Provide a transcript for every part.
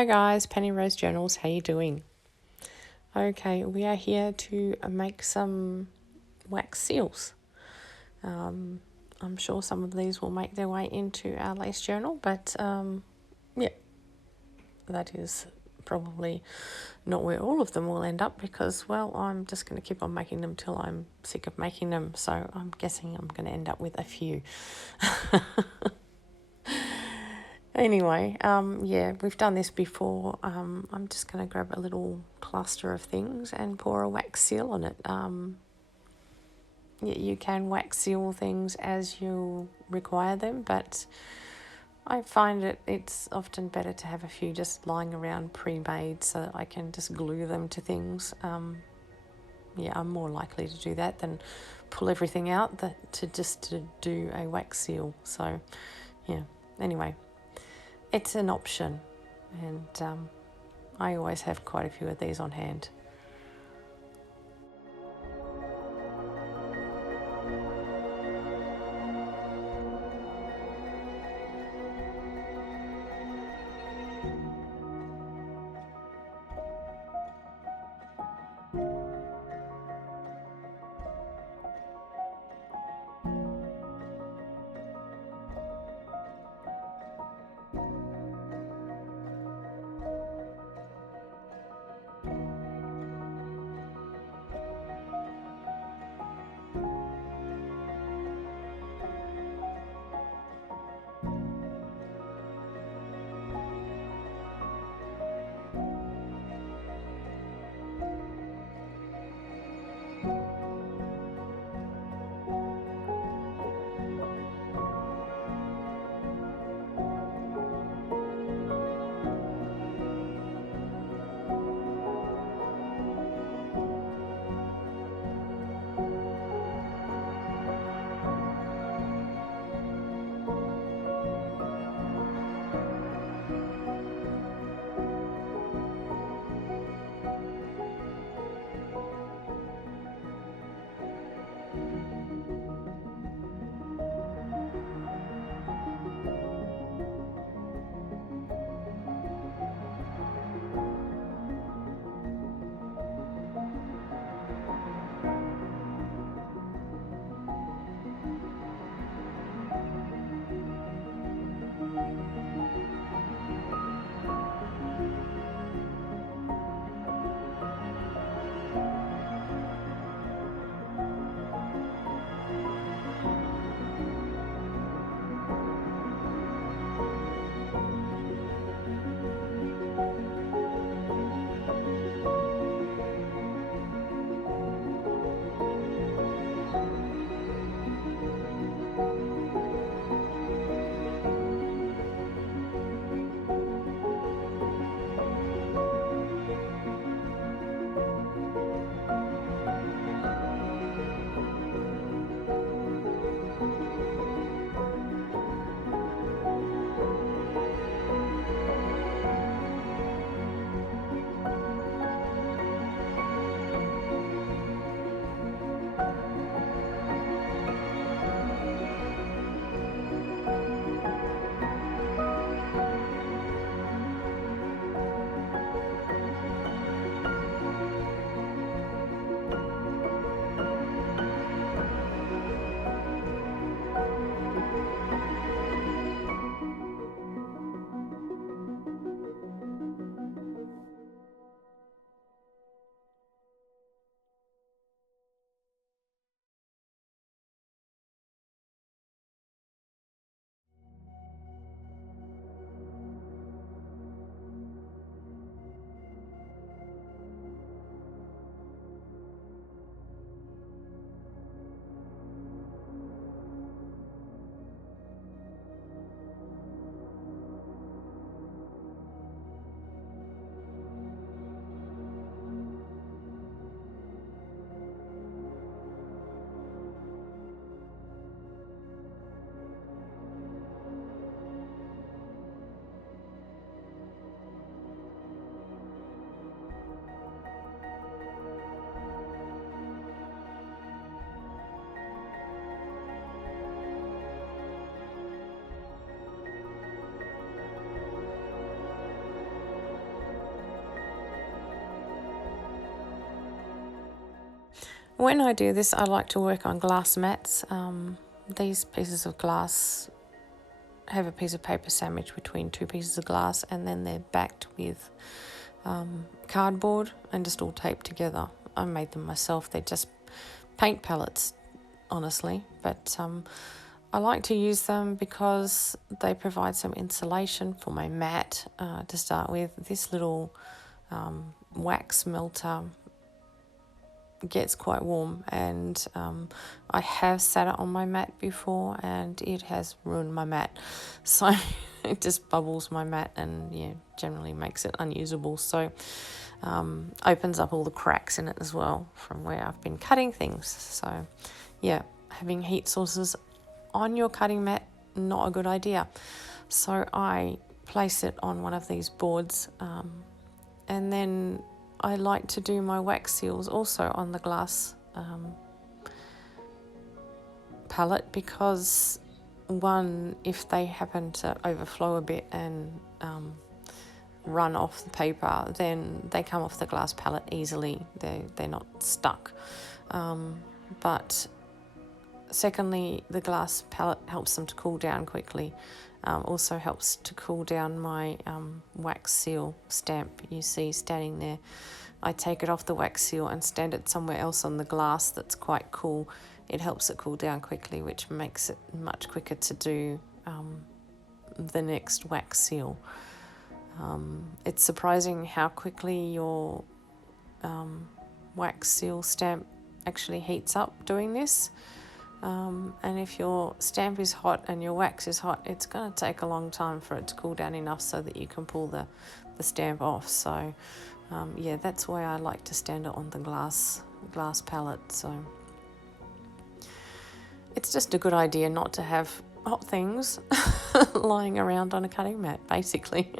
Hi guys, Penny Rose Journals, how you doing? Okay, we are here to make some wax seals. I'm sure some of these will make their way into our lace journal, but yeah, that is probably not where all of them will end up because, well, I'm just going to keep on making them till I'm sick of making them, so I'm guessing I'm going to end up with a few. Anyway, yeah, we've done this before. I'm just going to grab a little cluster of things and pour a wax seal on it. You can wax seal things as you require them, but I find it's often better to have a few just lying around pre-made so that I can just glue them to things. Yeah, I'm more likely to do that than pull everything out to do a wax seal. So, yeah, anyway. It's an option, and I always have quite a few of these on hand. When I do this, I like to work on glass mats. These pieces of glass have a piece of paper sandwiched between two pieces of glass, and then they're backed with cardboard and just all taped together. I made them myself. They're just paint palettes, honestly, but I like to use them because they provide some insulation for my mat to start with. This little wax melter gets quite warm, and I have sat it on my mat before and it has ruined my mat. So it just bubbles my mat and generally makes it unusable. So opens up all the cracks in it as well from where I've been cutting things. So having heat sources on your cutting mat, not a good idea. So I place it on one of these boards, and then I like to do my wax seals also on the glass palette, because one, if they happen to overflow a bit and run off the paper, then they come off the glass palette easily. They're not stuck. But secondly, the glass palette helps them to cool down quickly. Also helps to cool down my wax seal stamp you see standing there. I take it off the wax seal and stand it somewhere else on the glass that's quite cool. It helps it cool down quickly, which makes it much quicker to do the next wax seal. It's surprising how quickly your wax seal stamp actually heats up doing this. And if your stamp is hot and your wax is hot, it's going to take a long time for it to cool down enough so that you can pull the stamp off. So that's why I like to stand it on the glass palette. So it's just a good idea not to have hot things lying around on a cutting mat, basically.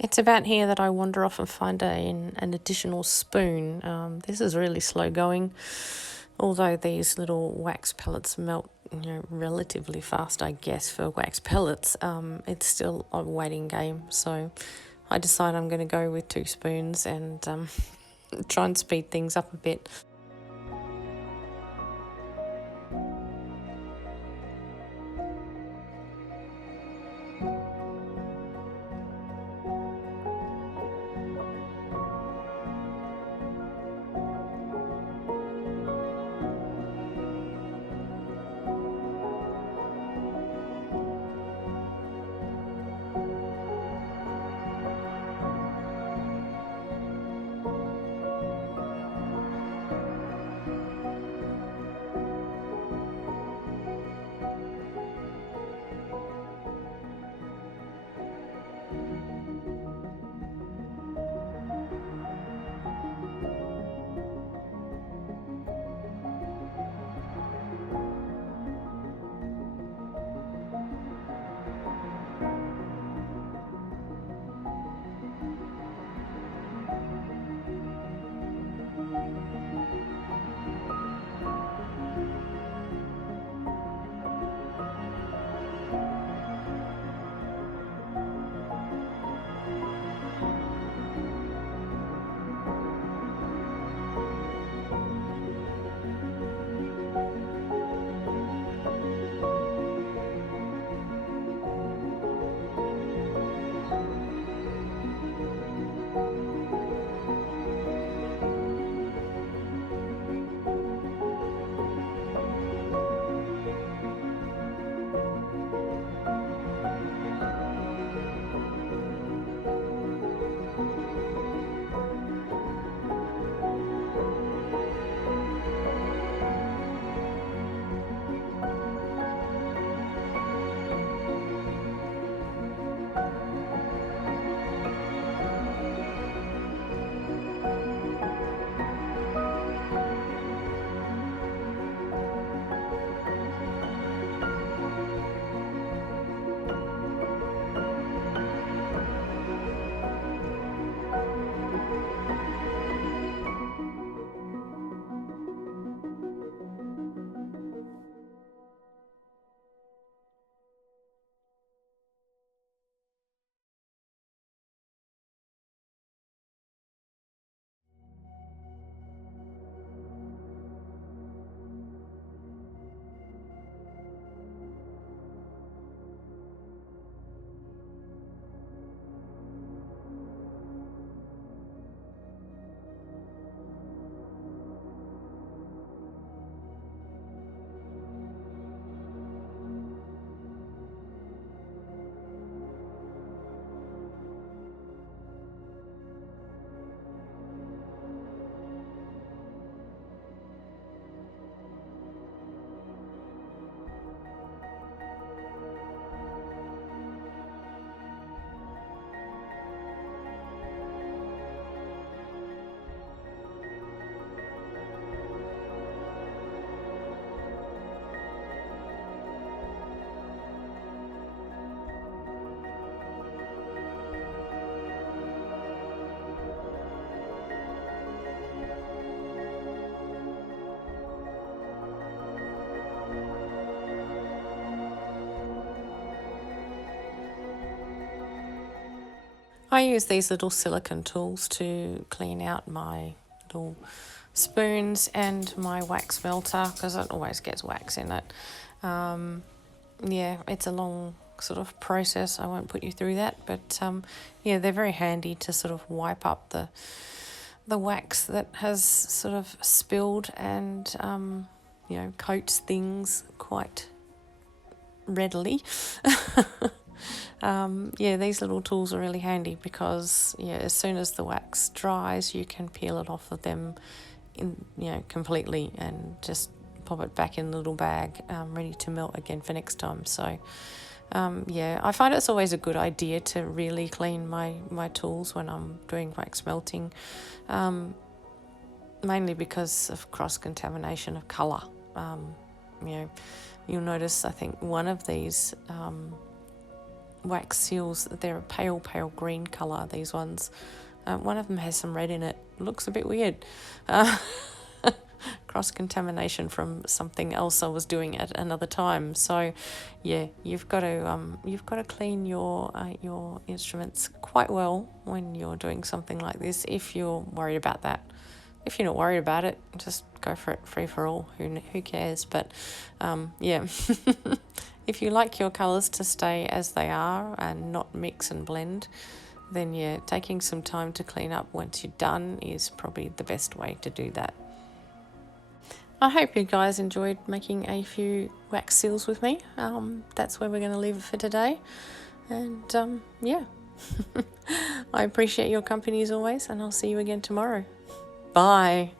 It's about here that I wander off and find an additional spoon. This is really slow going, although these little wax pellets melt relatively fast, I guess, for wax pellets. It's still a waiting game, so I decide I'm going to go with 2 spoons and try and speed things up a bit. I use these little silicone tools to clean out my little spoons and my wax melter because it always gets wax in it. Yeah, it's a long sort of process. I won't put you through that, but yeah, they're very handy to sort of wipe up the wax that has sort of spilled and you know, coats things quite readily. Yeah, these little tools are really handy because, yeah, as soon as the wax dries, you can peel it off of them, completely, and just pop it back in a little bag, ready to melt again for next time. So, yeah, I find it's always a good idea to really clean my tools when I'm doing wax melting, mainly because of cross-contamination of colour. You'll notice, I think, one of these wax seals, they're a pale green colour, these ones. One of them has some red in it. Looks a bit weird. Cross-contamination from something else I was doing at another time. So, yeah, you've got to clean your instruments quite well when you're doing something like this, if you're worried about that. If you're not worried about it, just go for it, free for all. Who cares? But yeah, if you like your colours to stay as they are and not mix and blend, then yeah, taking some time to clean up once you're done is probably the best way to do that. I hope you guys enjoyed making a few wax seals with me. That's where we're going to leave it for today. And yeah, I appreciate your company as always, and I'll see you again tomorrow. Bye.